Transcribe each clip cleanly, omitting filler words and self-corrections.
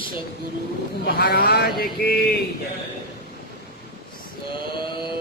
सदगुरु महाराज की सब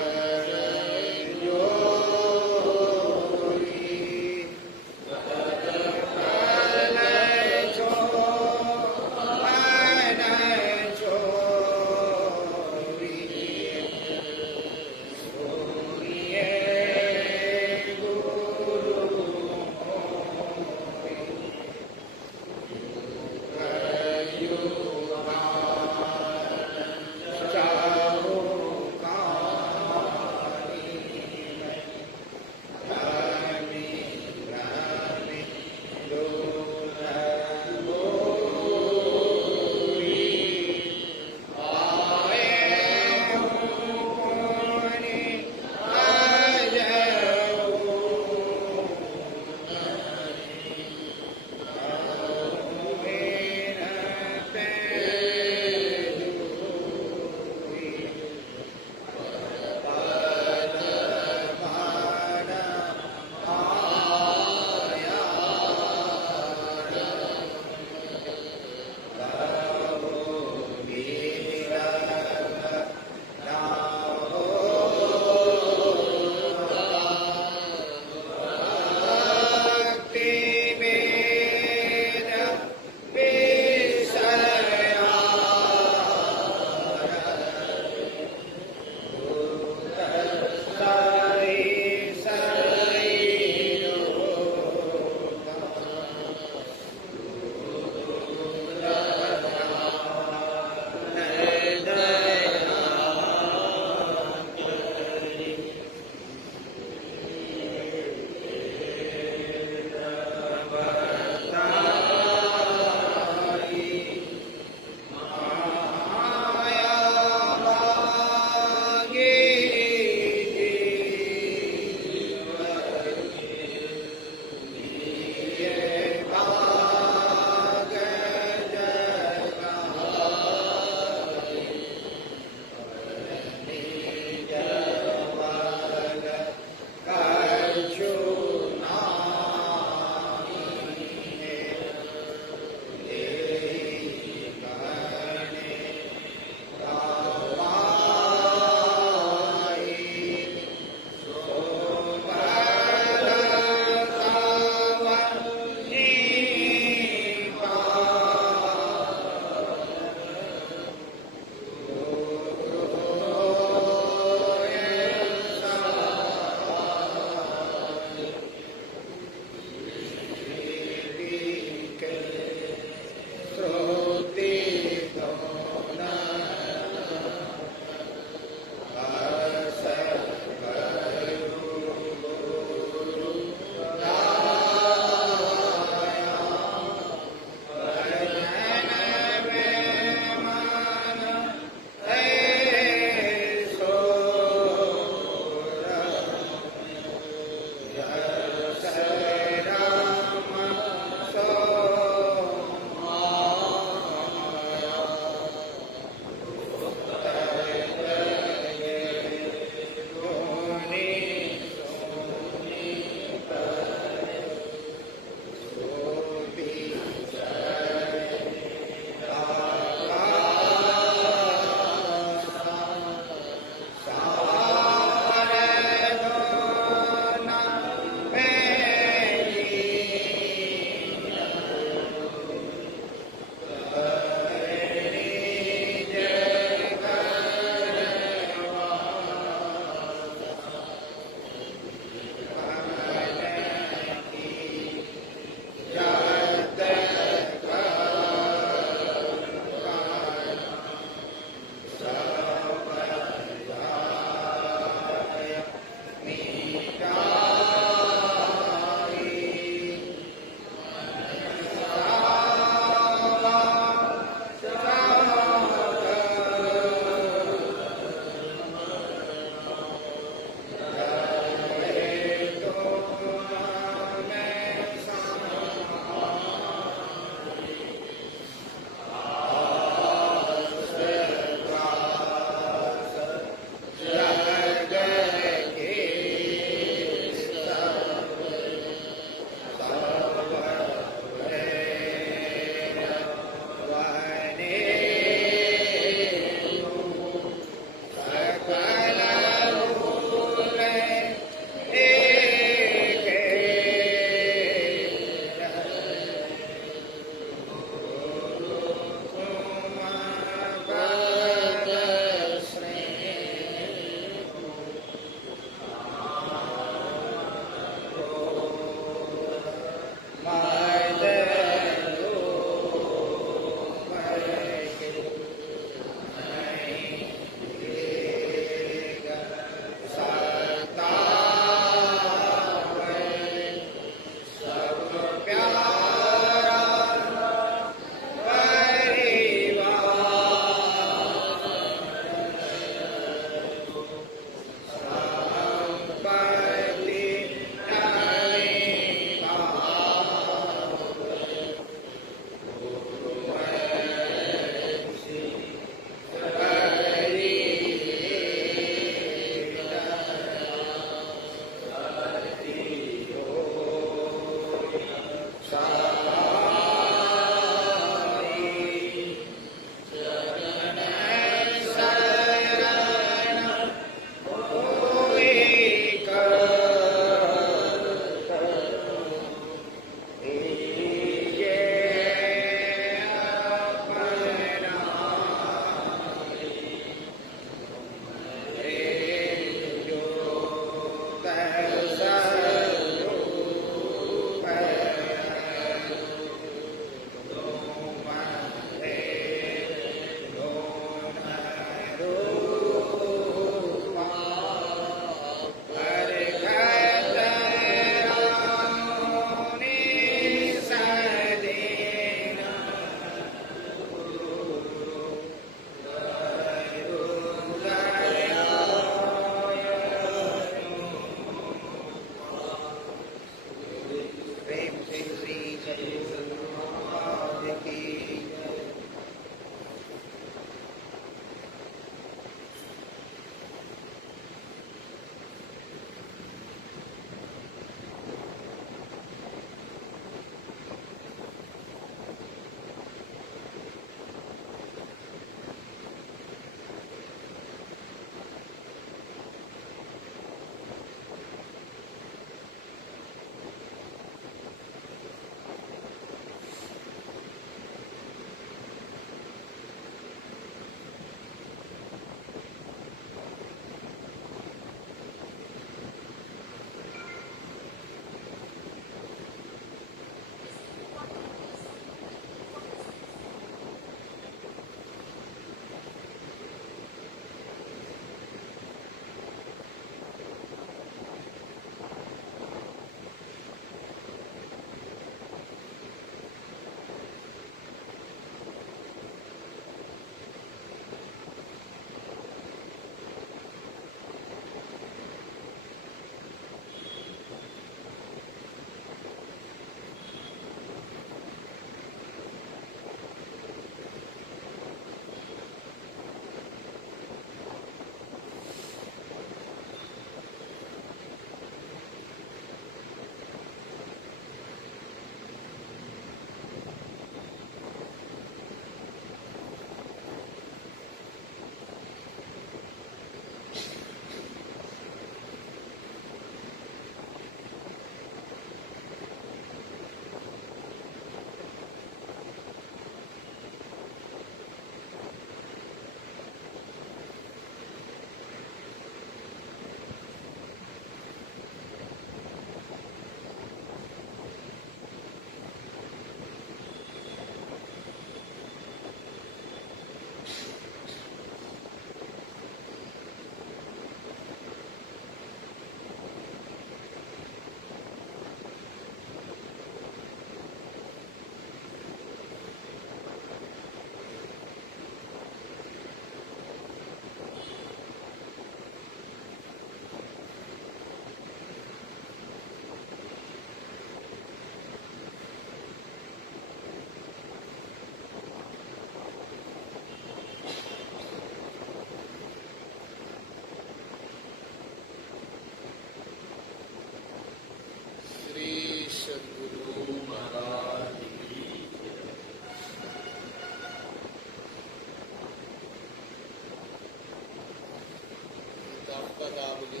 पदावली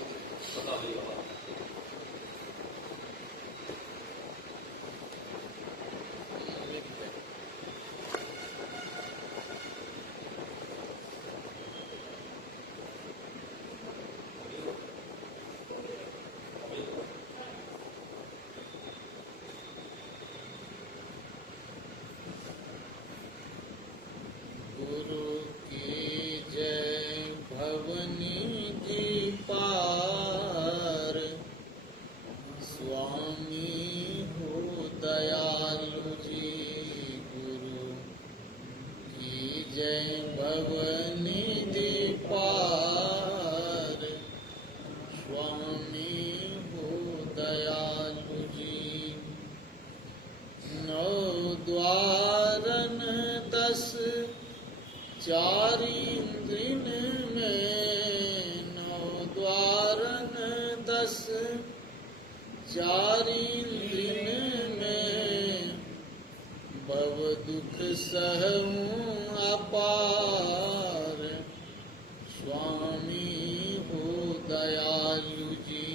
गुरु की जय भवनी जी पार स्वामी हो दयालु जी गुरु की जय भवनी जी पार स्वामी हो दयालु जी नौ द्वारन 10 चारि दिन में 9 द्वारन 10 चारि दिन में भव दुख सहूं अपार स्वामी हो दयालु जी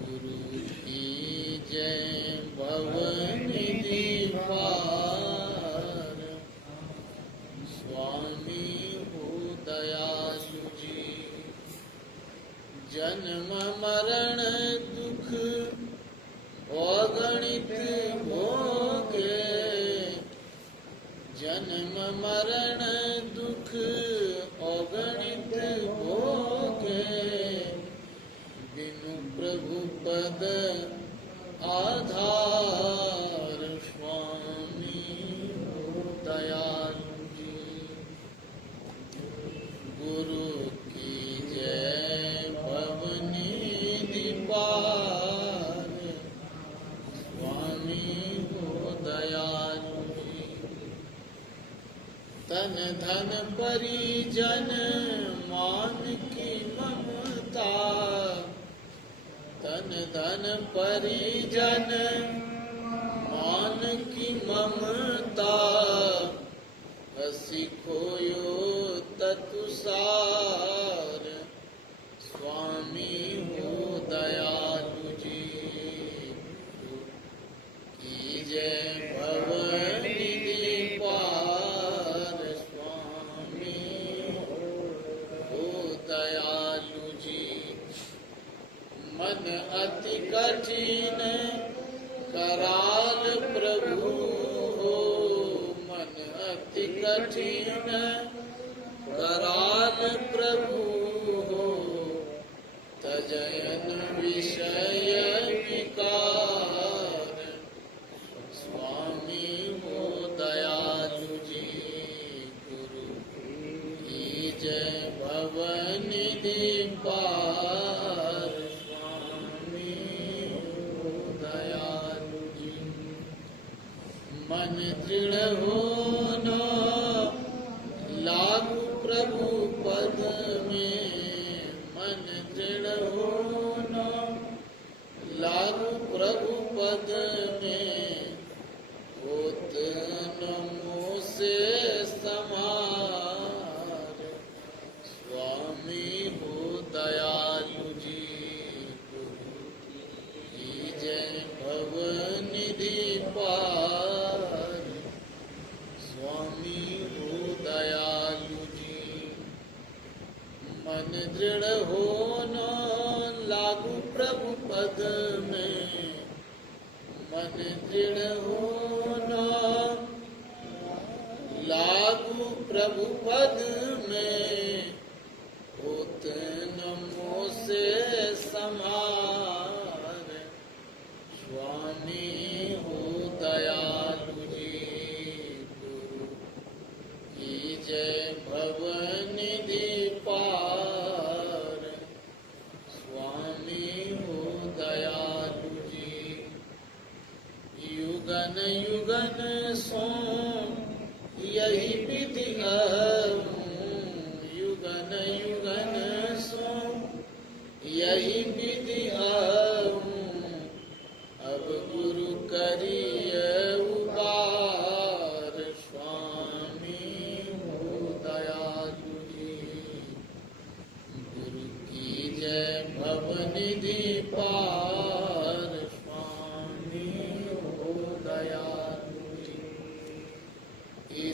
गुरु की जय भवनिधि पार स्वामी हो दयालु जी जन्म मरण दुख अगणित भोगे जन्म मरण दुख अगणित भोगे बिनु प्रभु पद आधार स्वामी हो दयालु जी गुरु की जय भवनिधि पार स्वामी हो दयालु जी तन धन परिजन मान की ममता तन धन परिजन मान की ममता हसी खोयो ततुसार स्वामी हो दयालु जी की जय भवनिधि पार स्वामी हो दयालु जी मन अति कठिन कराल प्रभु हो मन अति कठिन कराल प्रभु हो तजयन विषय विकार स्वामी हो दयालु जी गुरु की जय भवनिधि पार स्वामी हो दयालु जी मन दृढ़ हो न लागू प्रभु पद में मन दृढ़ हो न लागू प्रभु पद में होत नमो से समार स्वामी हो दयालु जी गुरु की जय भवनिधि पार स्वामी हो दयालु जी मन दृढ़ हो न लागू प्रभु पद में मन दृढ़ हो न लागू प्रभु पद में होत नमो से समार स्वामी हो दयालु जी गुरु की जय भवनिधि पार स्वामी हो दयालु जी युगन युगन सो यही विधि युगन युगन सो यही विधि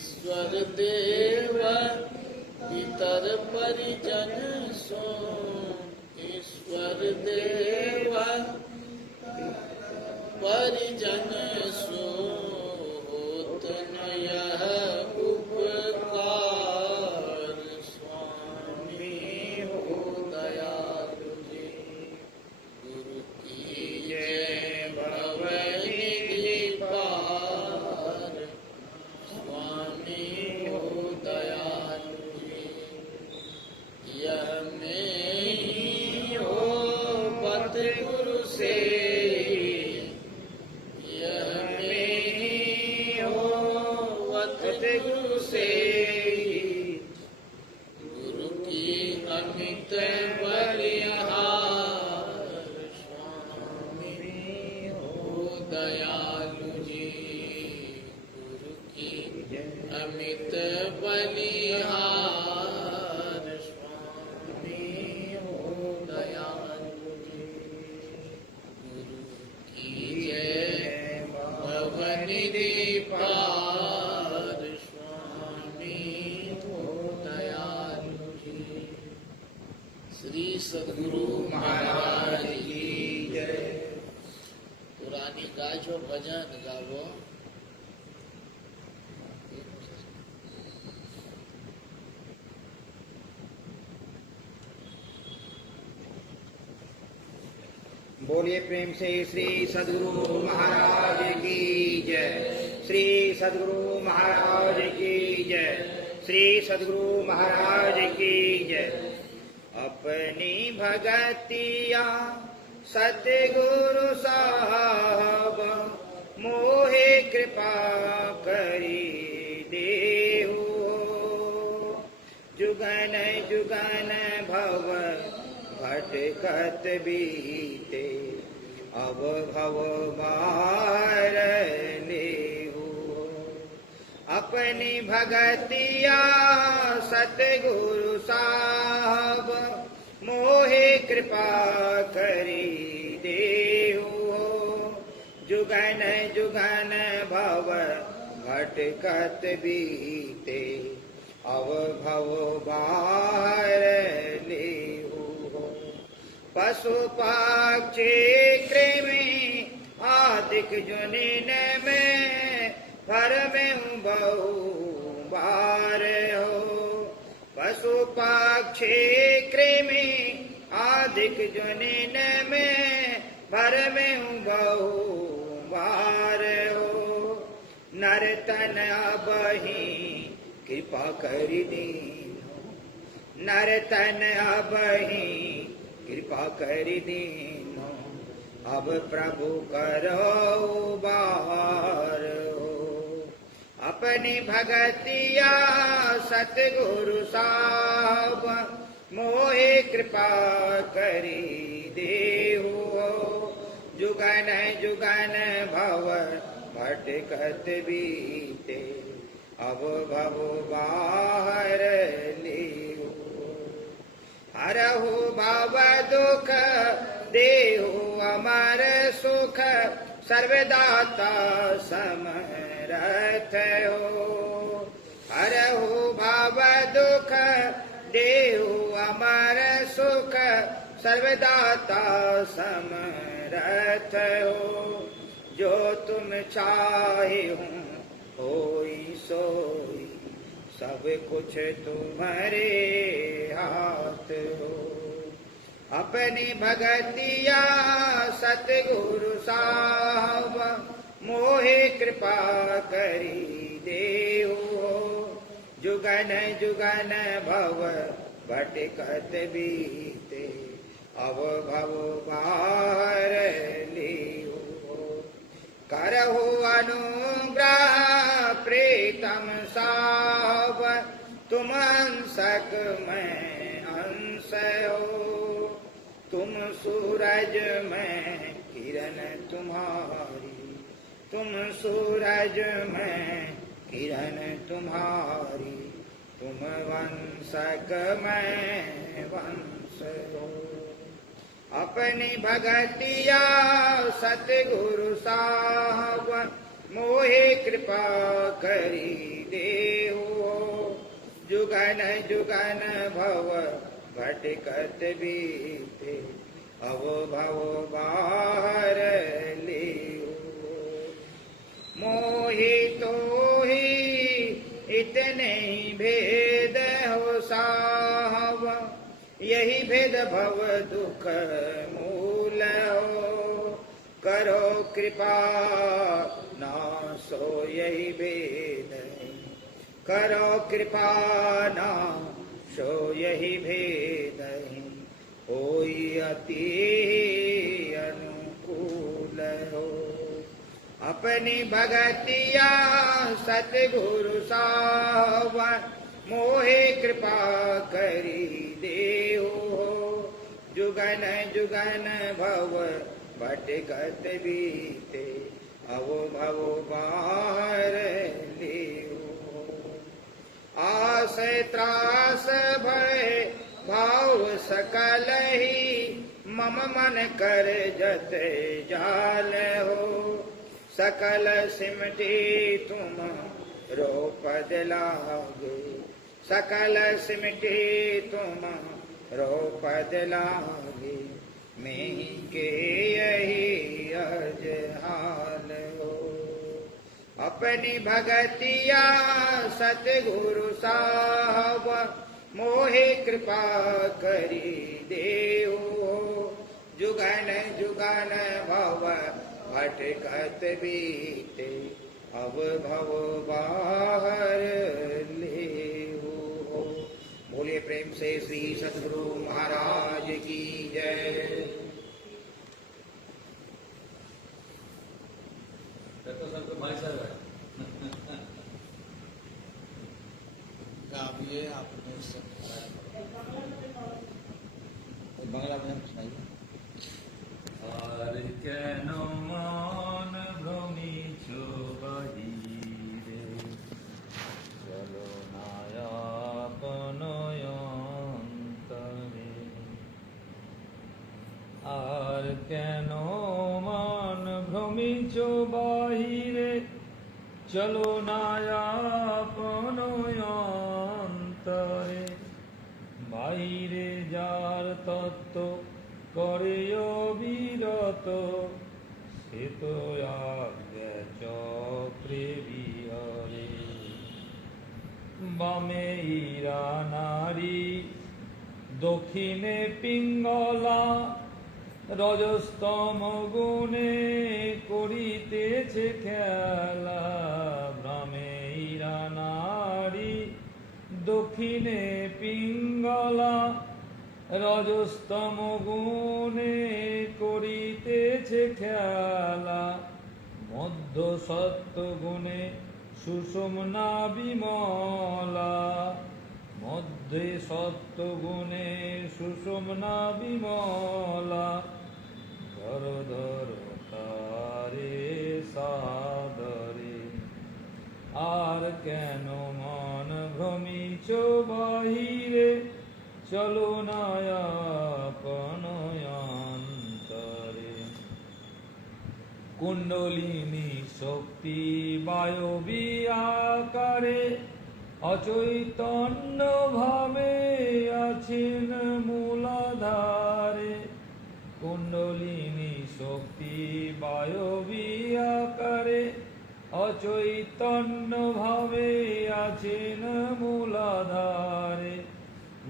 ईश्वर देव पितर परिजन सो, ईश्वर देव परिजन सो, होत न यह उपकार, स्वामी हो दयालु जी। गुरु की जय भव निधि पार, स्वामी हो दयालु जी। यह में ही हो पत गुरु से, यह में ही हो पत गुरु से, गुरु की अमित बलिहार, स्वामी हो दयालु जी। गुरु की अमित बलिहार, स्वामी हो दयालु जी। गुरु की जय भवनिधि पार, स्वामी हो दयालु जी। श्री सद्गुरु महाराज की जय। पुरानी गाजो भजन गावो। बोलिए प्रेम से श्री सद्गुरु महाराज की जय। श्री सद्गुरु महाराज की जय। श्री सद्गुरु महाराज की जय। अपनी भगतिया सतगुरु साहब मोहे कृपा करी देहु, जुगन जुगन भव भटकत बीते, अब भव मार लेहु। अपनी भगतिया सतगुरु साहब मोहे कृपा करी देहु, जुगन जुगन भव भटकत बीते, अब भव मार लेहु। पशु पक्षी कृमि आदिक जुनिन में भर में बहु बार हो। पशु पक्षी कृमि आदिक जुनिन में भर में बहु बार हो। नर तन अबहि कृपा करि दीन्हो, नर तन अबहि कृपा करि दीन्हो, अब प्रभु करो बार हो। अपनी भगतिया सतगुरु साहब मोहे कृपा करि देहु, जुगन जुगन भव भटकत बीते, अब भव बाहर लेहु। हरहु भव दुख देहु अमर सुख, सर्वदाता समरथ हो। हरहु भव दुख देहु अमर सुख, सर्वदाता समरथ हो। जो तुम चाहे होई सोई, सब कुछ तुम्हारे हाथ हो। अपनी भगतिया सतगुरु साहब मोहे कृपा करी देहु, जुगन जुगन भव भटकत बीते, अब भव बाहर लेहु। करहु अनुग्रह प्रीतम साहब, तुम अंशक में अंश हो। तुम सूरज में किरण तुम्हारी, तुम सूरज में किरण तुम्हारी, तुम वंशक में वंश हो। अपनी भगतिया सतगुरु साहब मोहे कृपा करी देहो जुगन जुगन भव भटकत बीते अव भव बाहर लियो मोहि तो ही इतने ही भेद हो साहब यही भेद भव दुख मूल हो करो कृपा ना सो यही भेद करो कृपा ना सो यही भेद होई अति अनुकूल हो अपनी भगतिया सतगुरु साहब मोहे कृपा करी देहो जुगन जुगन भव भटकत बीते अव भव बाहर लियो आस त्रास भय भाव सकल ही मम मन कर जत जाल हो सकल सिमटी तुम रो पद लागे सकल सिमटी तुम रो पद लागे मैं के यही अज हाल हो अपनी भगतिया सतगुरु साहब मोहे कृपा करी देहो जुगन जुगन भव भटकत बीते अब भव बाहर लेहो बोलिए प्रेम से श्री सद्गुरु महाराज की जय। गाइए आपने सब बांग्ला में सुनाइए। আর কেন মন ভ্রমিছ বাহিরে চলো না আপন অন্তরে আর কেন মন ভ্রমিছ বাহিরে চলো না আপন অন্তরে বাহিরে যার তত্ত্ব করে অবিরত সে তো আজ্ঞা চক্রে বিহরে বামে ইরা নারী দক্ষিণে পিঙ্গলা রজস্তম গুণে করিতেছে খেলা বামে ইরা নারী দক্ষিণে পিঙ্গলা রজস্তম গুণে করিতেছে খেলা মধ্য সত্য গুণে সুষুম্না বিমলা মধ্যে সত্য গুণে সুষুম্না বিমলা ধর ধর তারে সাদরে আর কেন মন ভ্রমিছ বাহিরে চলো না আপন অন্তরে কুণ্ডলিনী শক্তি বায়বী আকারে অচৈতন্য ভাবে আছেন মূলাধারে কুণ্ডলিনী শক্তি বায়বী আকারে অচৈতন্য ভাবে আছেন মূলাধারে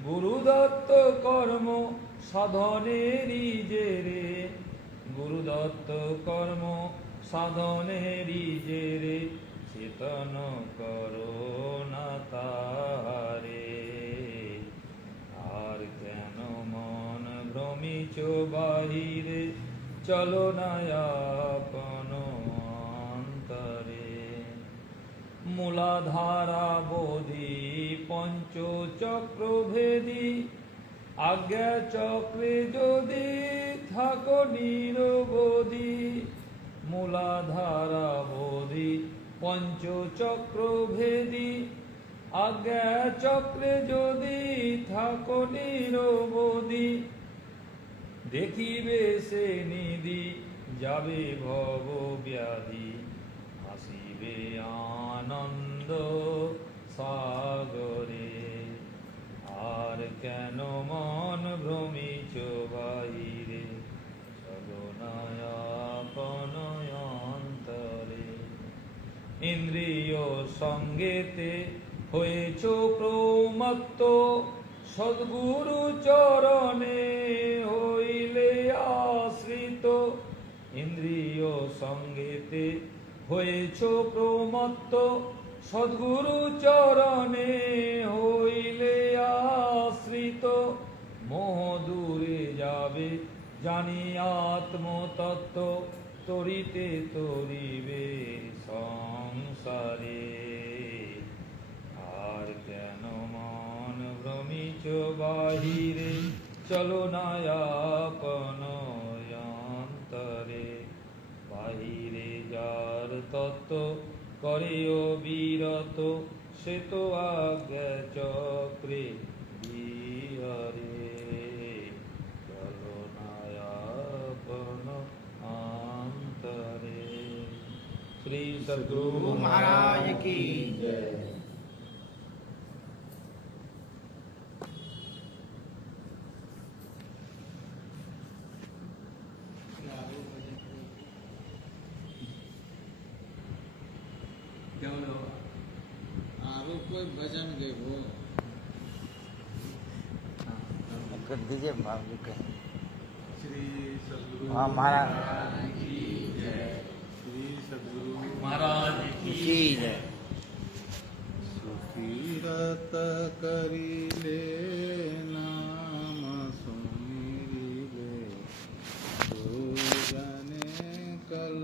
গুরুদত্ত কর্ম সাধনেরই জেরে গুরুদত্ত কর্ম সাধনেরই জেরে চেতন করো না তারে আর কেন মন ভ্রমিছ বাহিরে চলো না আপন অন্তরে মূলাধারা বোধি পঞ্চচক্রভেদী আজ্ঞা চক্রে যদি থাকো নিরবধি মূলাধারা বোধি পঞ্চচক্রভেদী আজ্ঞা চক্রে যদি থাকো নিরবধি দেখিবে সে নিধি যাবে ভব ব্যাধি হাসি ডুবে আনন্দ সাগরে। আর কেন মন ভ্রমিছ বাহিরে, চলো না আপন অন্তরে। ইন্দ্রিয় সঙ্গেতে হয়েছ প্রমত্ত, সদ্গুরু চরণে হইলে আশ্রিত। ইন্দ্রিয় সঙ্গেতে হয়েছ প্রমত্ত, সদ্গুরু চরণে হইলে আশ্রিত। মোহ দূরে যাবে জানি আত্মতত্ত্ব, তরিতে তরিবে সংসারে। আর কেন মন ভ্রমিছ বাহিরে, চলো না আপন অন্তরে। বাহিরে যার তত্ত্ব করে অবিরত, সে তো আজ্ঞা চক্রে বিহরে। চলো না আপন অন্তরে। শ্রী সদ্গুরু महाराज की जय। आरो कोई भजन गेबो कर दीजिए बाबू के। श्री सद्गुरु हाँ महाराज श्री सद्गुरु महाराज की जय। सुखीरत करिले नाम सुमिरिले, तो जाने कल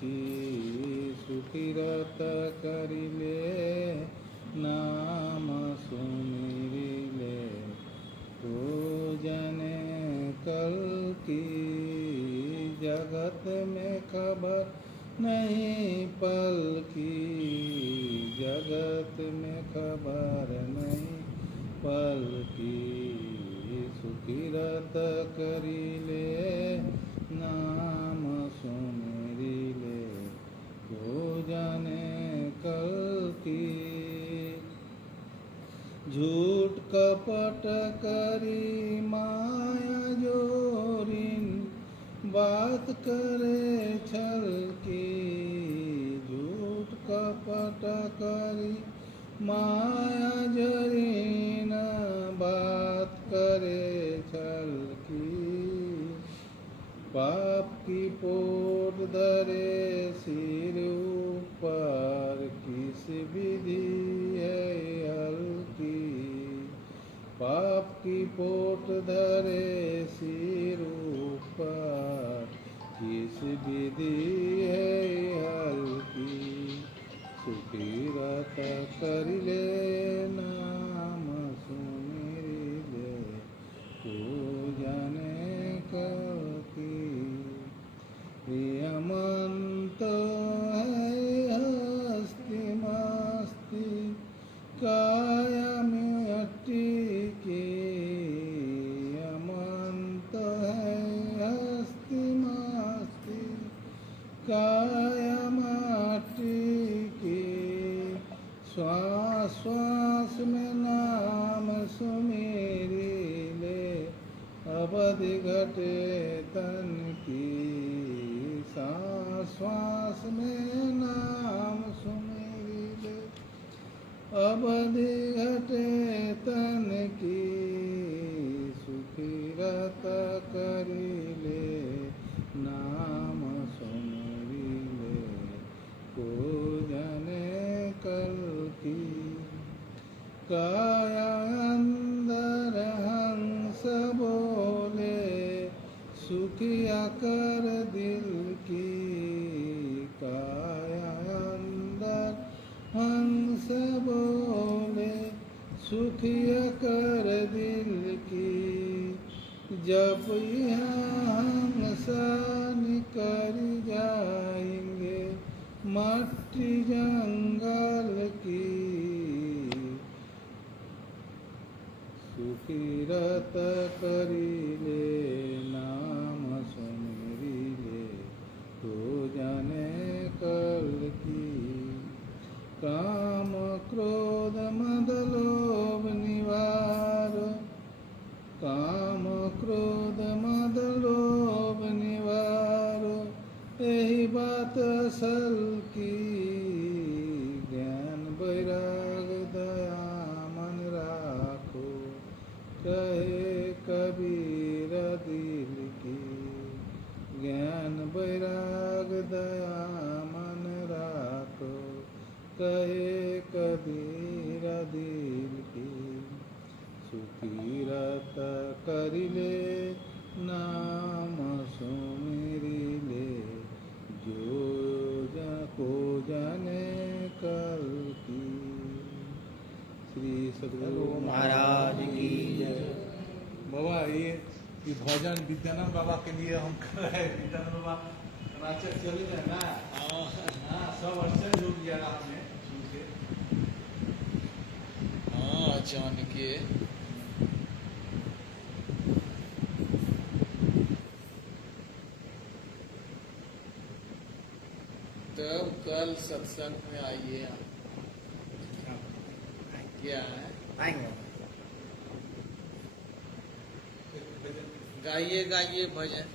की। सुखीरत करिले नाम सुमिरिले, तो जाने कल की। जगत में खबर नहीं पल की, जगत में खबर नहीं पल की। सुखीरत करिले नाम सुमिरिले, तो जाने कल की। झूठ कपट करी माया जोरिन, बात करे छल की। झूठ कपट करी माया जोरिन, बात करे छल की। पाप की पोट धरे सिर ऊपर, किस विधि है हल्की। पाप की पोट धरे सिर ऊपर, किस विधि है हल्की। सुखीरत करिले नाम सुमिरिले, तो जाने कल की। प्रियमंत है हस्ति मस्ति, काया में अट्टी की। अमंत है हस्ति मस्ति, काया माटी की। श्वास श्वास में नाम सुमिरिले, अवधि घटे तन की। सांस श्वास में नाम सुमिरिले, अवधि घटे तन की। सुखीरत करिले नाम सुमिरिले, को जाने कल की। काया अंदर हंस बोले, सुखिया कर दिल की। काया अंदर हंस बोले, सुखिया कर दिल की। जब यहाँ हंस निकर जाएंगे मट्टी जंगल की। सुखीरत करिले नाम सुमिरिले, तो जाने कल की। काम क्रोध मद लोभ निवारो, काम क्रोध मद लोभ निवारो, यही बात असल की, ज्ञान वैराग दया मन राखो, कहे कबीर दिल की, ज्ञान वैराग दया मन राखो, कहे कबीर दिल की, सुखी रत करिले नाम सुमिरी ले, जो को जाने कल की। श्री सद्गुरु महाराज की जय। बाबा ये भजन विद्यानंद बाबा के लिए हम कर रहे हैं। विद्यानंद बाबा राचक चले जाए ना, हाँ सब अड़चन हो गया रात में सुन के। हाँ अचानक ये तब कल सत्संग में आइए आप। क्या है? आएंगे। गाइए गाइए भजन।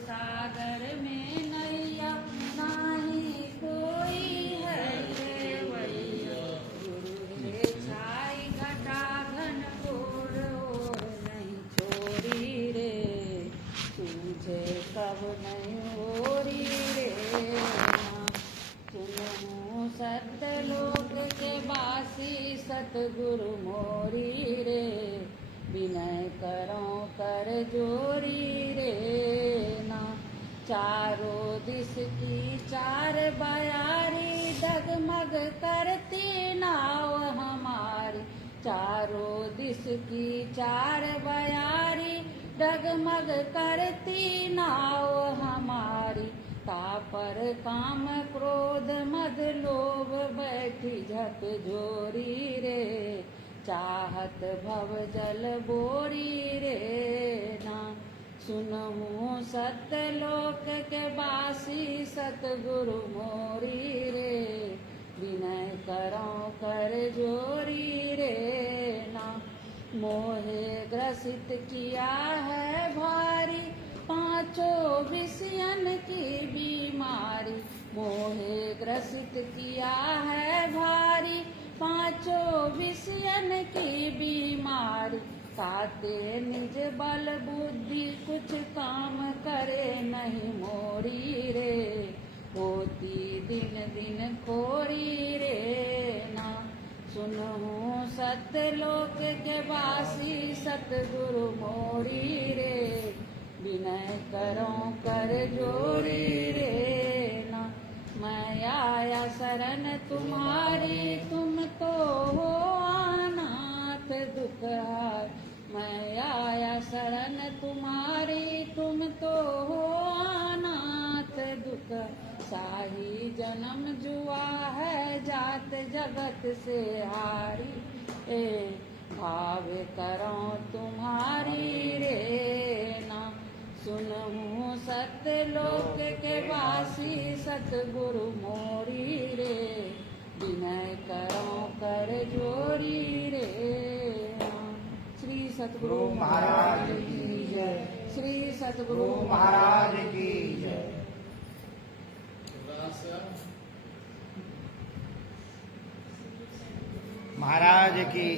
सागर में नैया नाही कोई है केवैया, गुरु रे छाई घटा घन घोर और नहीं छोरी रे, तुझे कब नहीं ओरी रे। सुनूं सत्यलोक के बासी सतगुरु मोरी रे, विनय करो कर जोरी रे ना। चारों दिस की चार बयारी, डगमग करती नाव हमारी, चारों दिस की चार बयारी, डगमग करती नाव हमारी। तापर काम क्रोध मद लोभ बैठी झक झोरी रे, चाहत भव जल बोरी रे ना। सुनहूं सत्यलोक के बासी सतगुरु मोरी रे, विनय करो कर जोरी रे ना। मोहे ग्रसित किया है भारी, पांचों विषयन की बीमारी, मोहे ग्रसित किया है भारी, पांचों विषयन की बीमारी। ताते निज बल बुद्धि कुछ काम करे नहीं मोरी रे, होती दिन दिन खोरी रे ना। सुनहूं सत्यलोक के वासी सतगुरु मोरी रे, विनय करो कर जोरी रे ना। मैं आया शरण तुम्हारी, तुम तो हो अनाथ दुखहार, मैं आया शरण तुम्हारी, तुम तो हो अनाथ दुख। शाही जन्म जुआ है जात जगत से हारी, ए भाव करो तुम्हारी रे ना। सुनहूं सत्यलोक के वासी सतगुरु मोरी रे, विनय करो कर जोरी रे। श्री सतगुरु महाराज की जय। श्री सतगुरु महाराज की जय। महाराज की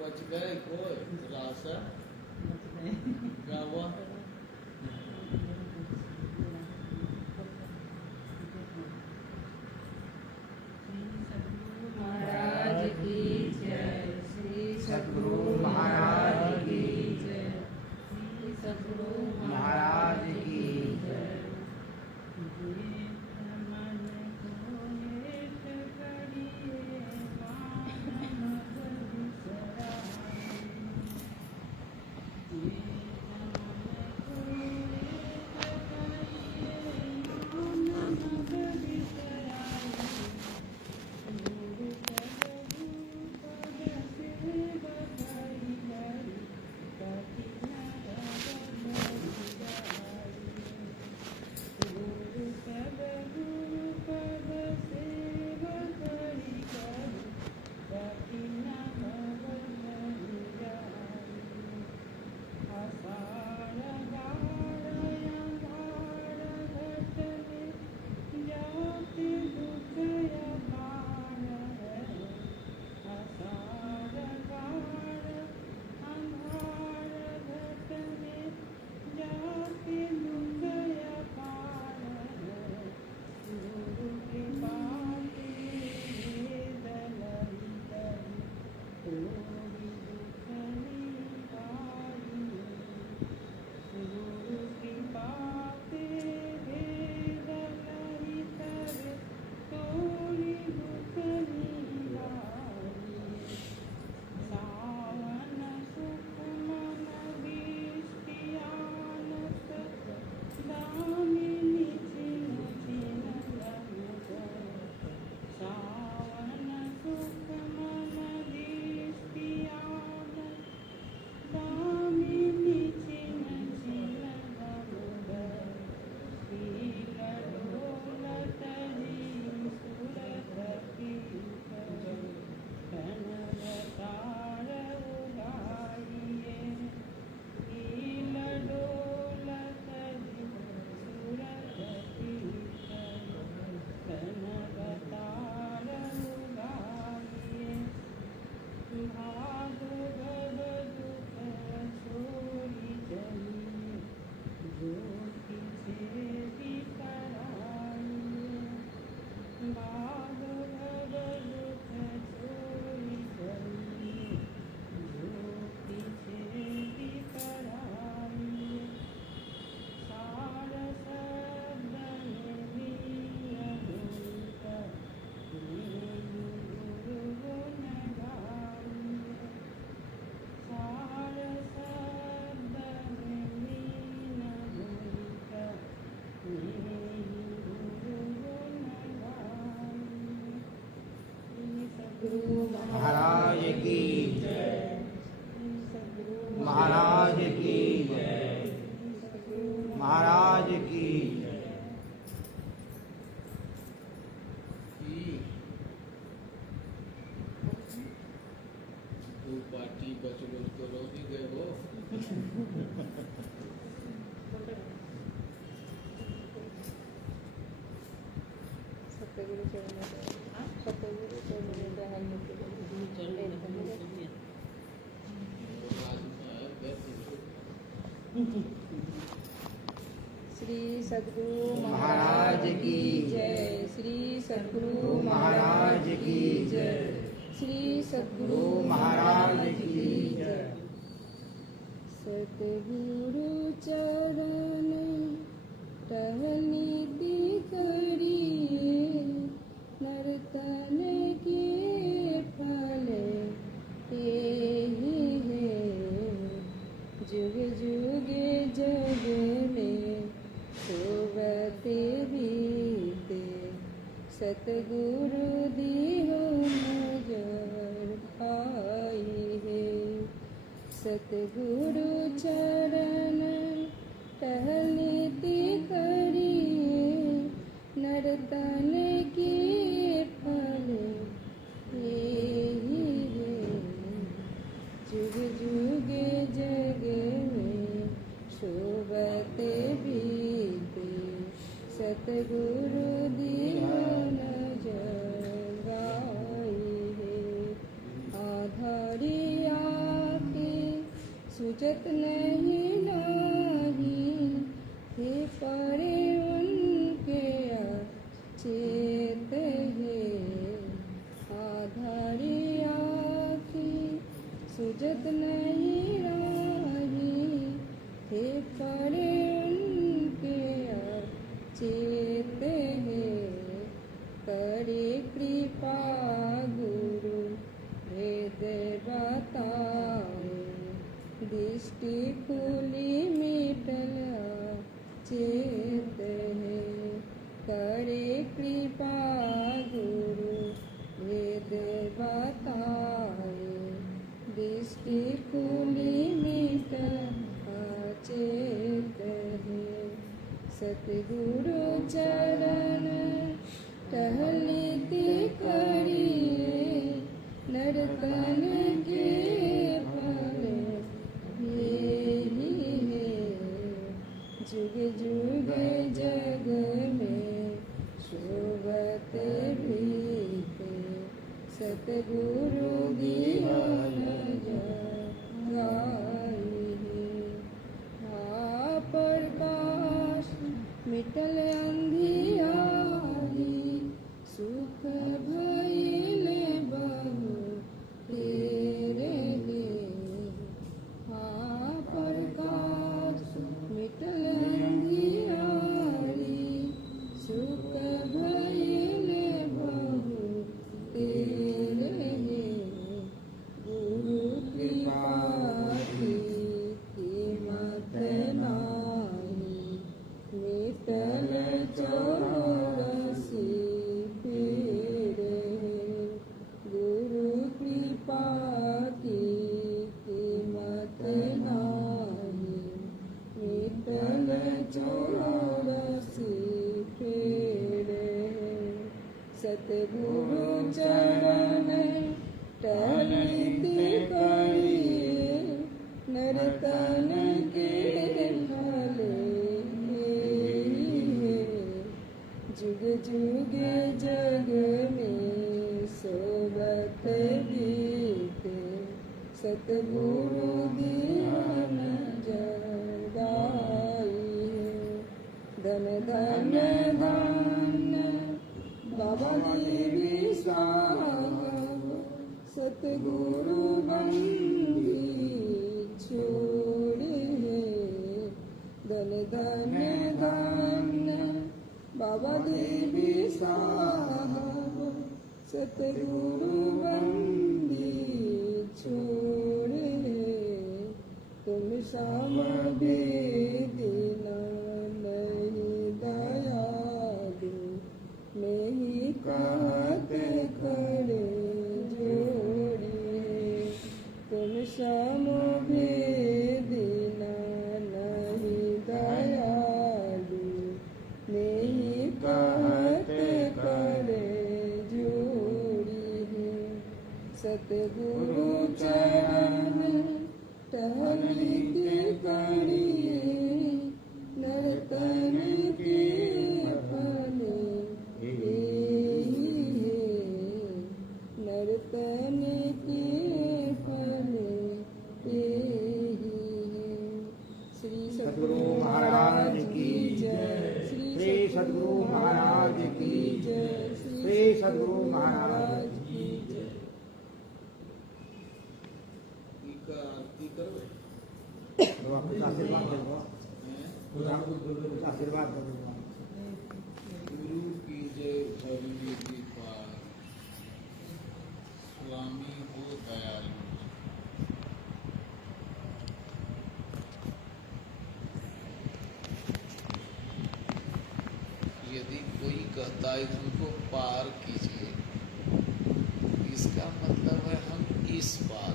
बच गए कोई खुलासा क्या हुआ? महाराज की जय। श्री सद्गुरु महाराज की जय। श्री सद्गुरु महाराज की जय। महाराज की महाराज की महाराज की दो पार्टी बचलों तो रोज ही गए हो सतगुरु चरण सतगुरु चरण श्री सद्गुरु महाराज की जय। श्री सद्गुरु महाराज की जय। श्री सद्गुरु महाराज की जय। सतगुरु चरण टहनीति करिए नर्तन के फल एहि है। जुग जुग जग में शोभते बीते सतगुरु दिहो नजर आई है। सतगुरु चरण टहलती करिए नर्तन के फल यही है। जुग जुग जग में शोभते बीते सतगुरु दियो नजर आई है। आधारी आके सुजत नहीं नाही हे परे उनके चेत है। आधारी आके सुजत नहीं राही हे परे उनके चेत है। करे कृपा गुरु भेद बताए दृष्टि खुली मिटल चेत है। करे कृपा गुरु भेद बताए दृष्टि खुली मिटल चेत है। सतगुरु चरण टहलती करिए नर्तन के फल यही है। जुग जुग जग में शोभत बीते सतगुरु दियो नजर आई है। प्रकाश मिटल अंधियारी सुख भइल बहु तेरे प्रकाश मिटल अंधियारी सुख भइल बहु तेरे। गुरु कृपा की कीमत नाही मिटल चौरसी पीरे। गुरु कृपा की कीमत नाही मिटल चौरसी पीरे। सतगुरु चरण टहलती करिए नर्तन के फल यही है। जुग जुग जग में शोभत बीते सतगुरु दियो नजर आई है। धन धन धन बाबा देवी साहब सतगुरु बंदी छोड़े। धन धन धन बाबा देवी साहब सतगुरु बंदी छोड़े। तुम शाम बेदीना नहीं दया दो नहीं कहते खड़े जो गुरु चरण टहली के करिए नर्तन के फल नर्तन के फल श्री सद्गुरु महाराज की जय श्री सद्गुरु महाराज की जय श्री सद्गुरु महाराज की जय। आरती करो कुछ आशीर्वाद दे दो कुछ आशीर्वाद दे दो गुरु की जय भगवी कृपा स्वामी हो दयालु यदि कोई कहता है हमको पार कीजिए इसका मतलब है हम इस पार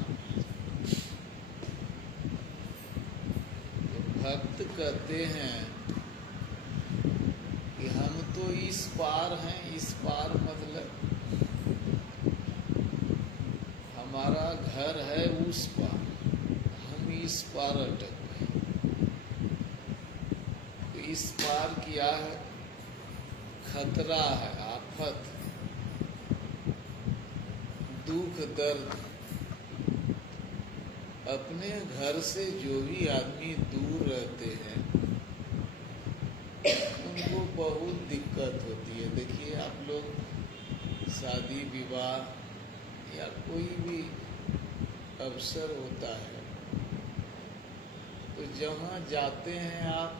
तो भक्त कहते हैं कि हम तो इस पार हैं इस पार मतलब हमारा घर है उस पार हम इस पार अटक गए तो इस पार क्या है खतरा है आफत दुख दर्द अपने घर से जो भी आदमी दूर रहते हैं उनको बहुत दिक्कत होती है। देखिए आप लोग शादी विवाह या कोई भी अवसर होता है तो जहाँ जाते हैं आप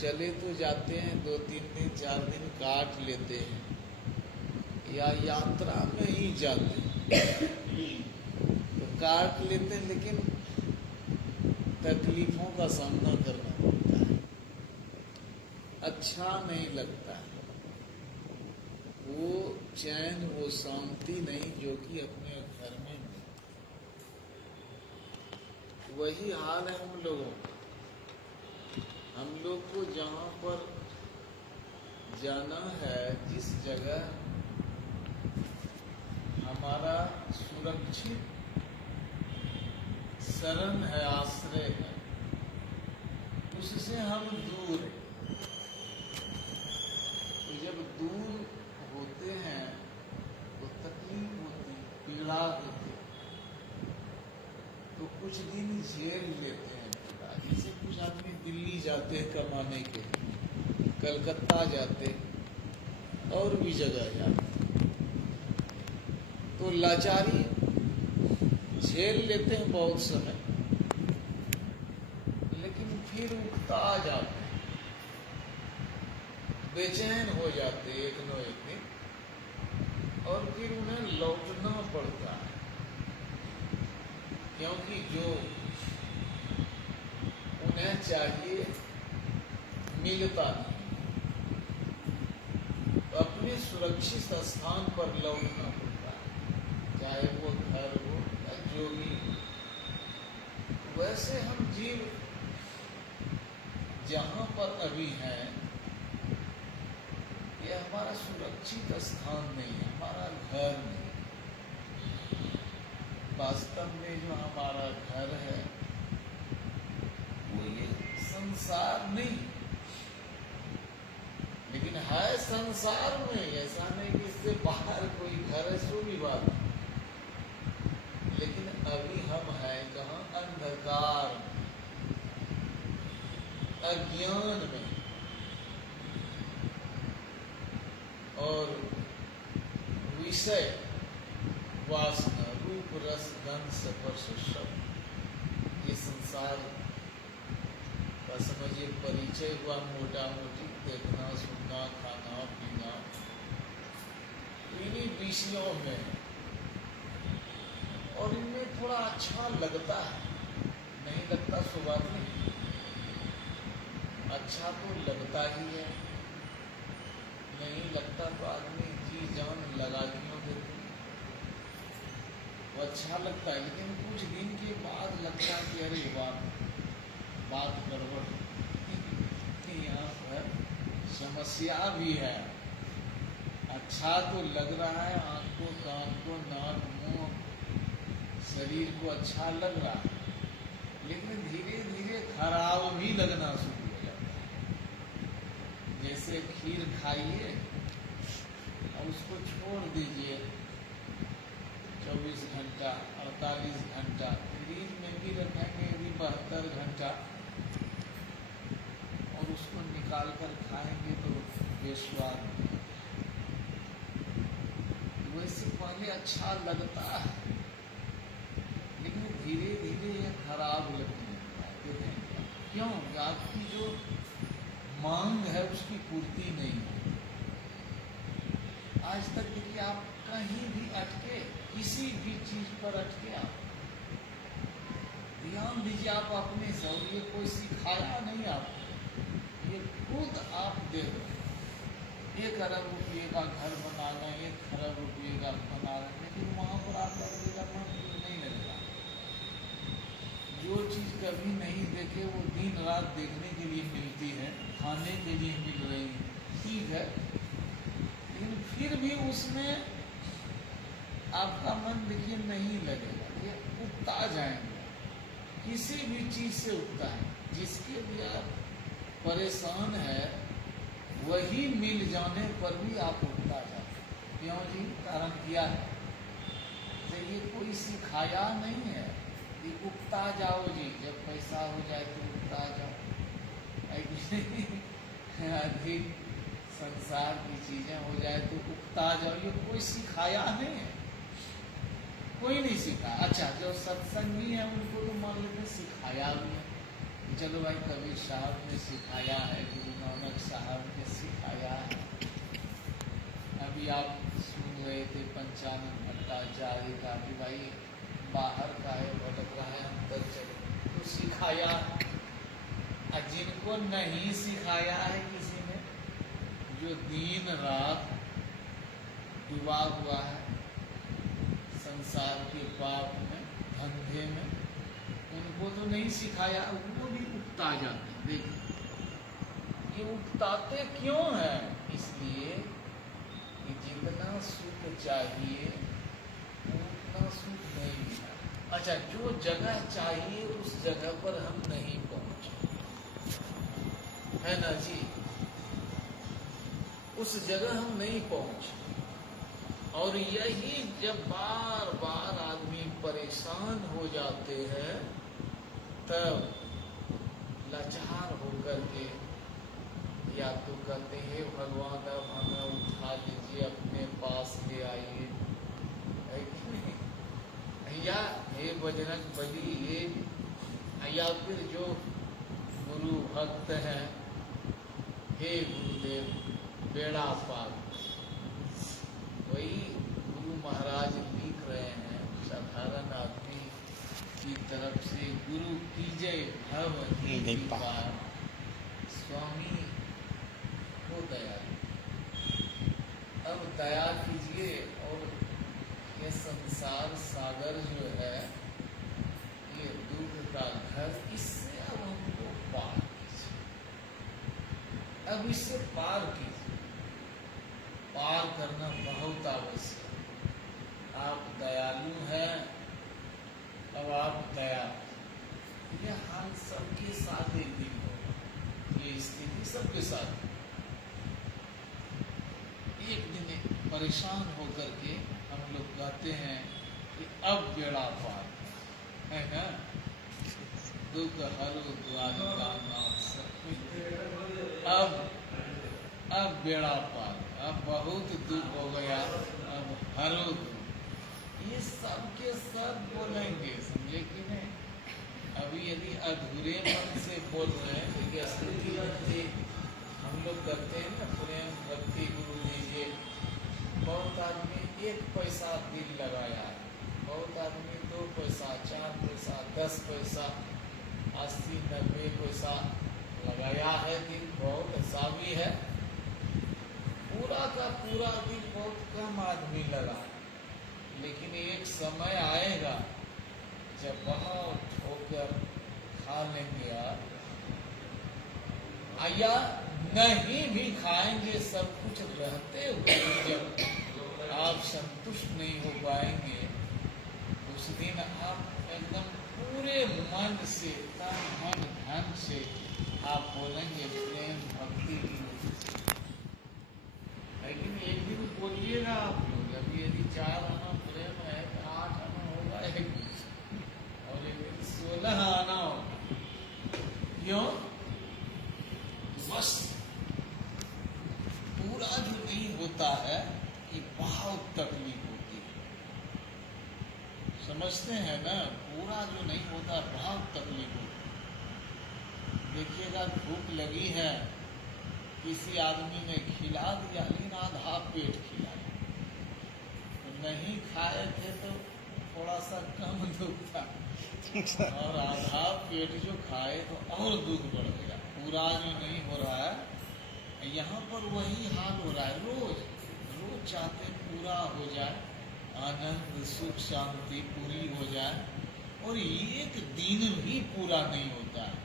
चले तो जाते हैं 2-3 दिन 4 दिन काट लेते हैं या यात्रा में ही जाते हैं तो काट लेते हैं लेकिन तकलीफों का सामना करना पड़ता है अच्छा नहीं लगता है वो चैन वो शांति नहीं जो कि अपने घर में वही हाल है हम लोगों का। हम लोग को जहाँ पर जाना है जिस जगह हमारा सुरक्षित शरण है आश्रय है उससे हम दूर हैं। तो जब दूर होते हैं तो तकलीफ होती पीड़ा होती तो कुछ दिन झेल लेते हैं। जैसे कुछ आदमी दिल्ली जाते हैं कमाने के लिए कलकत्ता जाते और भी जगह जाते तो लाचारी झेल लेते हैं बहुत समय लेकिन फिर उगता जाते हैं बेचैन हो जाते एक न एक दिन और फिर उन्हें लौटना पड़ता है क्योंकि जो उन्हें चाहिए मिलता नहीं तो अपने सुरक्षित स्थान पर लौटना पड़ता है चाहे वो घर हो या जो भी हो। वैसे हम जीव जहाँ पर अभी हैं ये हमारा सुरक्षित स्थान नहीं है हमारा घर नहीं। वास्तव में जो हमारा घर है वो ये संसार नहीं लेकिन है संसार में ऐसा नहीं कि इससे बाहर कोई घर है सो भी बात लेकिन अभी हम हैं कहाँ अंधकार अज्ञान में और विषय वासना रूप रस गंध स्पर्श शब्द ये संसार का समझिए परिचय हुआ मोटा मोटी देखना सुनना खाना पीना इन्हीं विषयों में और इनमें थोड़ा अच्छा लगता है नहीं लगता सो बात नहीं अच्छा तो लगता ही है नहीं लगता तो आदमी जी जान लगा क्यों देते वो अच्छा लगता है लेकिन कुछ दिन के बाद लगता है कि अरे बात गड़बड़ यहाँ पर समस्या भी है अच्छा तो लग रहा है, आँख को, कान को, नाक, मुंह, शरीर को अच्छा लग रहा है, लेकिन धीरे धीरे खराब भी लगना शुरू हो जाता है। जैसे खीर खाइए और उसको छोड़ दीजिए 24 घंटा, 48 घंटा, फ्रीज में भी रखेंगे यदि 72 घंटा, और उसको निकाल कर खाएंगे तो बेस्वाद। वैसे पहले अच्छा लगता है, लेकिन धीरे धीरे ये खराब लगने लगता है। क्यों? आपकी जो मांग है उसकी पूर्ति नहीं है। आज तक देखिए, आप कहीं भी अटके, किसी भी चीज पर अटके, आप ध्यान दीजिए, आप अपने से, और ये कोई सिखाया नहीं आपको, ये खुद आप दे रहे हैं। 1 अरब रुपये का घर बना लें, 1 खरब रुपये का बना लें, लेकिन वहाँ पर आपका लगेगा मन नहीं लगेगा। जो चीज़ कभी नहीं देखे वो दिन रात देखने के लिए मिलती है, खाने के लिए मिल रही है, ठीक है, लेकिन फिर भी उसमें आपका मन देखिए नहीं लगेगा, ये उगता जाएंगे। किसी भी चीज़ से उगता है, जिसके लिए आप परेशान है वही मिल जाने पर भी आप उगता जाते। क्यों जी? कारण क्या है? तो ये कोई सिखाया नहीं है कि उगता जाओ जी, जब पैसा हो जाए तो उगता जाओ। अधिक संसार की चीजें हो जाए तो उगता जाओ, ये कोई सिखाया नहीं है, कोई नहीं सिखाया। अच्छा, जो सत्संगी है उनको तो मान लेते सिखाया भी है, चलो भाई कबीर साहब ने सिखाया है, गुरु नानक साहब ने सिखाया है। अभी आप सुन रहे थे पंचानन भट्टाचार्य का कि भाई बाहर का है, भटक रहा है, अंदर चले, तो सिखाया। और जिनको नहीं सिखाया है किसी ने, जो दिन रात डूबा हुआ है संसार के पाप में, धंधे में, उनको तो नहीं सिखाया, वो भी उगता जाते हैं। देखिए, ये उगताते क्यों है? इसलिए कि जितना सुख चाहिए उतना सुख नहीं मिला। अच्छा, जो जगह चाहिए उस जगह पर हम नहीं पहुंचे, है ना जी? उस जगह हम नहीं पहुंचे, और यही जब बार बार आदमी परेशान हो जाते हैं, तब लाचार होकर के या तो कहते हैं भगवान अब हमें उठा लीजिए, अपने पास ले आइए, है कि नहीं? या हे बजरंग बली, या फिर जो गुरु भक्त हैं, हे गुरुदेव बेड़ा पार। वही गुरु महाराज लिख रहे हैं साधारण आदमी की तरफ से, गुरु कीजय भव ही पार, स्वामी को दया। अब दया कीजिए, और ये संसार सागर जो है, ये दुख का घर, इससे अब हमको पार कीजिए। अब इससे पार कीजिए, पार करना बहुत आवश्यक। आप दयालु हैं, अब आप दया, यह हाल सबके साथ एक दिन होगा, ये स्थिति सबके साथ। एक दिन परेशान होकर के हम लोग कहते हैं कि अब बेड़ा पार, है ना? दुख हरो द्वारिका नाथ सब, अब बेड़ा पार, अब बहुत दुख हो गया, अब हरो दुख। ये सबके सब बोलेंगे, समझे कि नहीं? अभी यदि अधूरे मन से बोल रहे हैं, देखिए स्तुति भक्ति हम लोग करते हैं ना, प्रेम भक्ति गुरु दीजिए। बहुत आदमी 1 पैसा दिल लगाया है, बहुत आदमी 2 पैसा, 4 पैसा, 10 पैसा, 80, 90 पैसा लगाया है दिल, बहुत ऐसा भी है। पूरा का पूरा दिल बहुत कम आदमी लगा, लेकिन एक समय आएगा जब बहुत ठोकर खा लेंगे आप, या नहीं भी खाएंगे सब कुछ रहते हुए जब आप संतुष्ट नहीं हो पाएंगे, उस दिन आप एकदम पूरे मन से, तन मन धन से आप बोलेंगे प्रेम भक्ति की वजह से। लेकिन एक दिन बोलिएगा आप लोग, अभी यदि 4 आना प्रेम है तो 8 आना होगा एक दिन, और एक दिन 16 आना होगा। क्यों? बस पूरा जो नहीं होता है ये बहुत तकलीफ होती है, समझते हैं ना? पूरा जो नहीं होता बहुत तकलीफ होती है। देखिएगा भूख लगी है, किसी आदमी ने खिला दिया लेकिन आधा पेट खिलाया, तो नहीं खाए थे तो थोड़ा सा कम दुख था, और आधा पेट जो खाए तो और दुख बढ़ गया। पूरा जो नहीं हो रहा है, यहाँ पर वही हाल हो रहा है। रोज रोज चाहते पूरा हो जाए, आनंद सुख शांति पूरी हो जाए, और एक दिन भी पूरा नहीं होता है।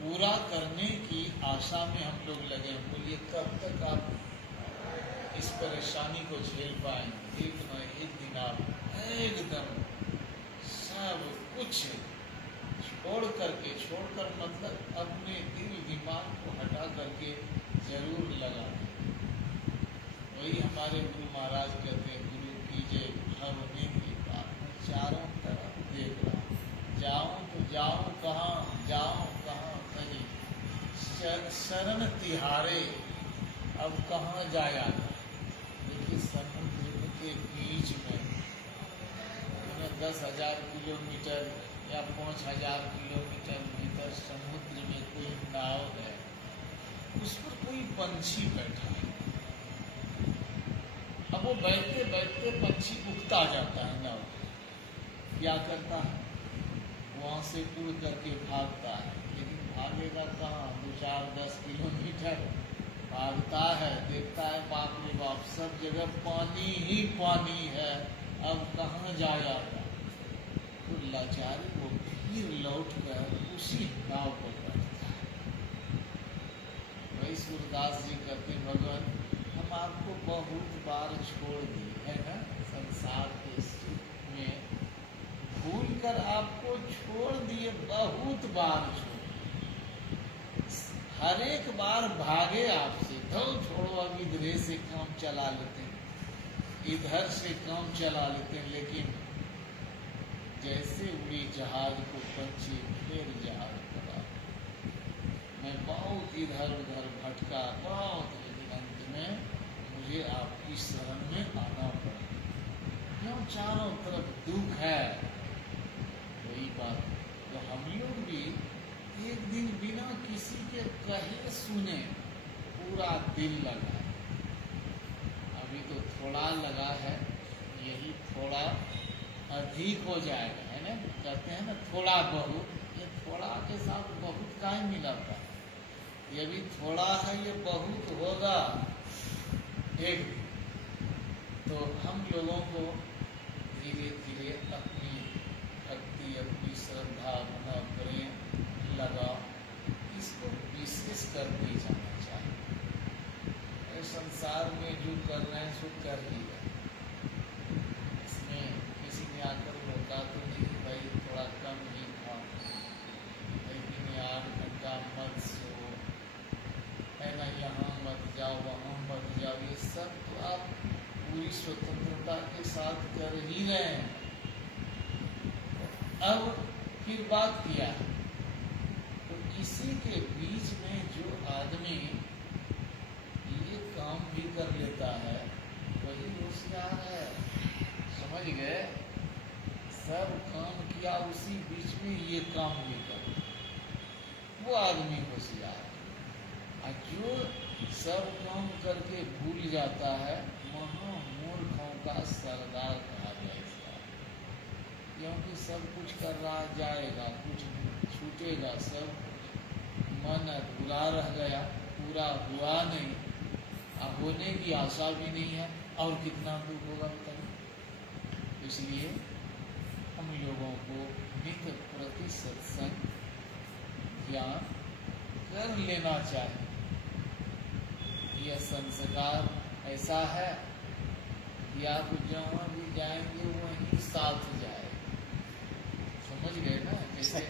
पूरा करने की आशा में हम लोग लगे। बोलिए कब तक आप इस परेशानी को झेल पाएंगे? एक न एक दिन आप एकदम सब कुछ छोड़कर मतलब अपने दिल दिमाग को हटा करके जरूर लगा। वही हमारे गुरु महाराज कहते हैं, गुरु की जय भवने की बात, चारों तरफ देख रहा, जाऊं तो जाऊं कहाँ, जाऊं कहाँ कहीं, शरण तिहारे अब कहाँ जाया। देखिए समुद्र के बीच में 10,000 किलोमीटर या 5,000 किलोमीटर भीतर समुद्र में कोई नाव है, उस पर कोई पंछी बैठा है। अब वो बैठते बैठते पंछी उगता जाता है नाव, क्या करता है? वहाँ से उड़ करके भागता है, लेकिन भागेगा कहाँ? 2-4-10 किलोमीटर भागता है, देखता है बाप रे बाप सब जगह पानी ही पानी है, अब कहाँ जाएगा? तो लाचारी वो फिर लौट कर उसी नाव पर बैठता है। वही सूरदास जी कहते, भगवान हम आपको बहुत बार छोड़ दिए है ना, संसार के स्थिति में भूल कर आपको छोड़ दिए, बहुत बार छोड़, हर एक बार भागे आपसे, तो छोड़ो अब इधर से काम चला लेते हैं, इधर से काम चला लेते हैं। लेकिन जैसे उड़ी जहाज को पंछी फिर जहाज पड़ा। मैं बहुत इधर उधर भटका, बहुत, लेकिन अंत में मुझे आपकी शरण में आना पड़ा। क्यों? चारों तरफ दुख है। वही बात तो हम लोग भी एक दिन बिना किसी के कहे सुने पूरा दिल लगा। अभी तो थोड़ा लगा है, यही थोड़ा अधिक हो जाएगा, है ना? कहते हैं ना थोड़ा बहुत, ये थोड़ा के साथ बहुत का ही मिलाता है। ये भी थोड़ा है, ये बहुत होगा एक दिन। तो हम लोगों को धीरे धीरे अपनी भक्ति, अपनी श्रद्धा, अपना प्रेम लगा, इसको विशेष करते जाना चाहिए। संसार में जो कर रहे हैं सो कर ही रहे। इसमें किसी ने आकर रोका तो नहीं भाई थोड़ा कम ही खा, लेकिन 8 घंटा मत सो, है ना, यहाँ मत जाओ, वहाँ मत जाओ, ये सब तो आप पूरी स्वतंत्रता के साथ कर ही रहे हैं। अब फिर बात किया है, तो इसी के बीच में जो आदमी ये काम भी कर लेता है वही होशियार है। समझ गए? सब काम किया, उसी बीच में ये काम भी कर, वो आदमी होशियार है। और जो सब काम करके भूल जाता है, महामूर्खों का सरदार कहा जाएगा। क्योंकि सब कुछ कर रहा जाएगा, कुछ छूटेगा, सब मन अधूरा रह गया, पूरा हुआ नहीं, अब होने की आशा भी नहीं है, और कितना दुख होगा तब। इसलिए हम लोगों को नित्य प्रति सत्संग ज्ञान कर लेना चाहिए। यह संस्कार ऐसा है कि आप जहाँ भी जाएंगे वहीं साथ जाए। समझ गए ना? जैसे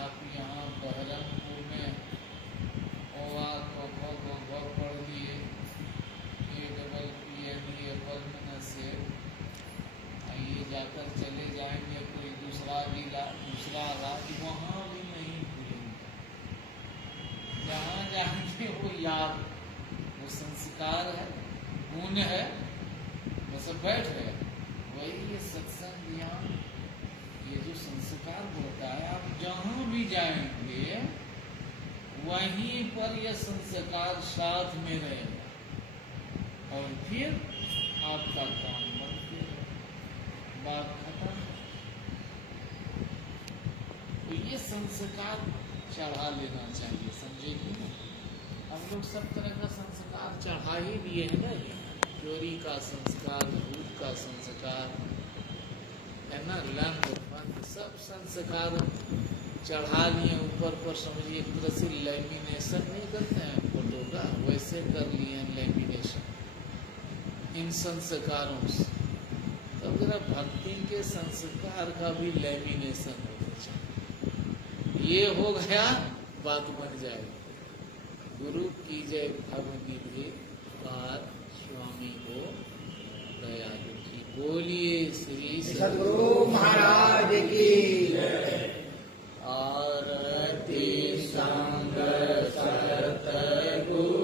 आप यहाँ बहरमपुर में ओवा को पढ़ लिए, APPL से ये जाकर चले जाएंगे कोई दूसरा जिला, दूसरा राज्य, वहाँ भी नहीं भूलेंगे। जहाँ जाएंगे वो याद, वो संस्कार है, गुण है, वो सब बैठ गए। वही ये सत्संग ज्ञान, ये जो संस्कार होता है, आप जहाँ भी जाएंगे वहीं पर यह संस्कार साथ में रहेगा और फिर आपका काम बन गया, बात खत्म। तो ये संस्कार चढ़ा लेना चाहिए, समझे कि नहीं? हम लोग सब तरह का संस्कार चढ़ा ही लिए हैं ना, चोरी का संस्कार, भूत का संस्कार है ना, लंग बंद सब संस्कार चढ़ा लिए ऊपर पर। समझिए एक तरह से लैमिनेशन नहीं करते हैं फोटो का, वैसे कर लिए हैं लैमिनेशन इन संस्कारों से। तो जरा भक्ति के संस्कार का भी लैमिनेशन होना चाहिए। ये हो गया, बात बन जाएगी। गुरु की जय भवनिधि पाद स्वामी को दया की। बोलिए श्री सद्गुरु महाराज की आरती संग सतगुरु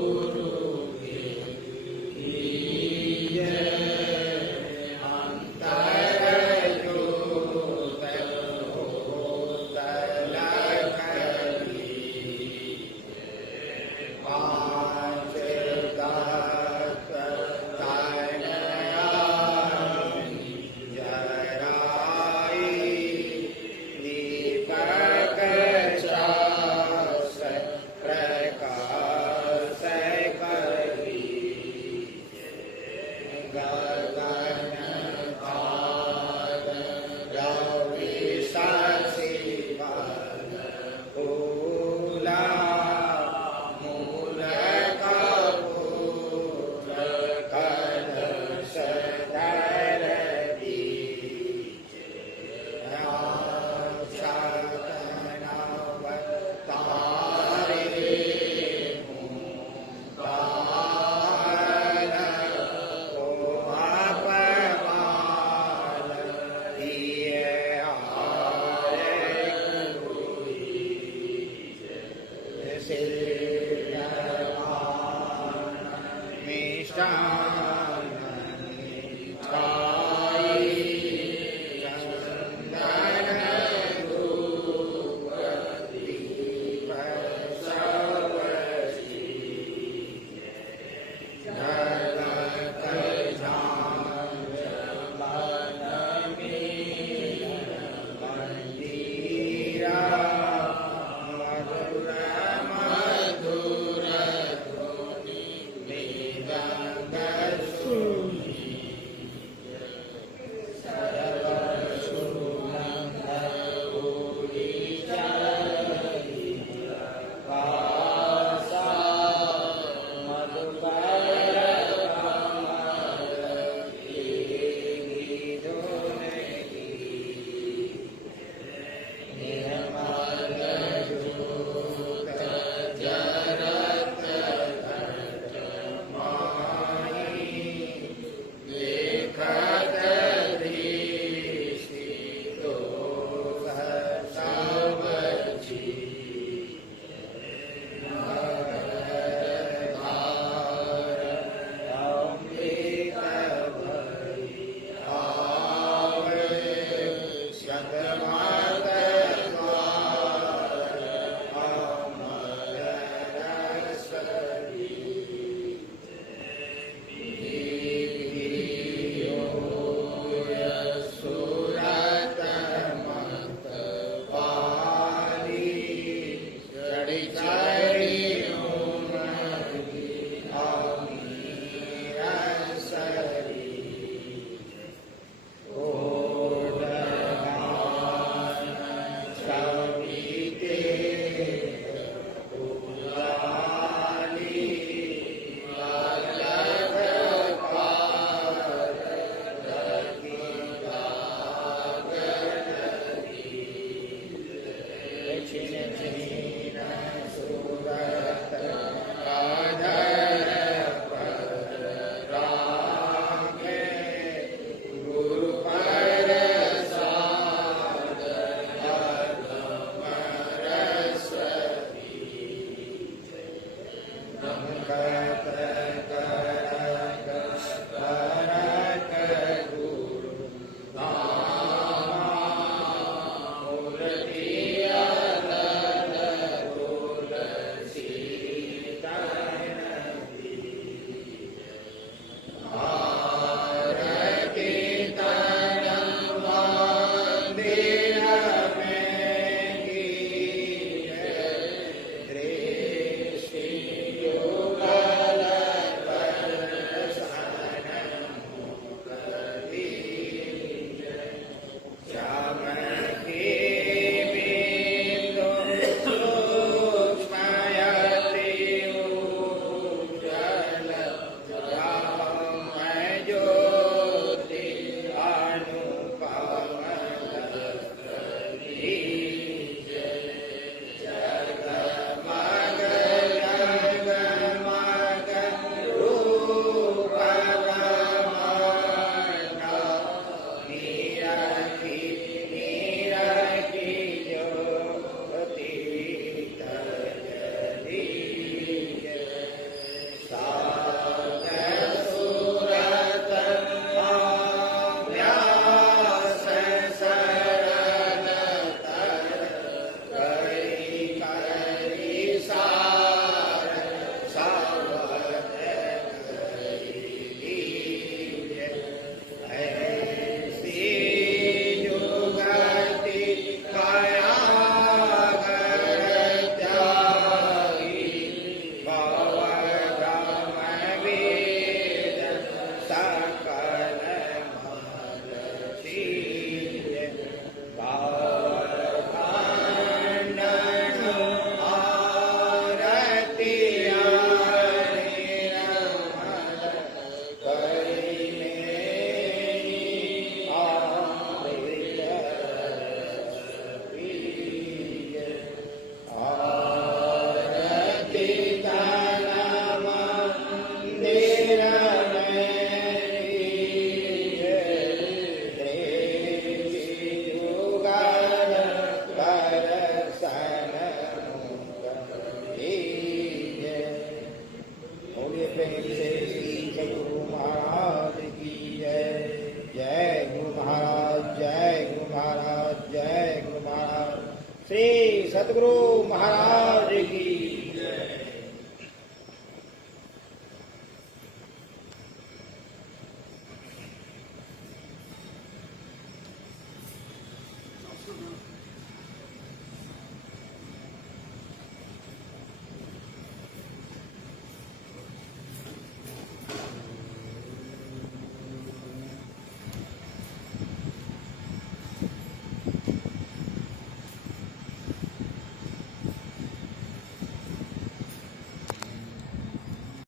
श्री सतगुरु महाराज की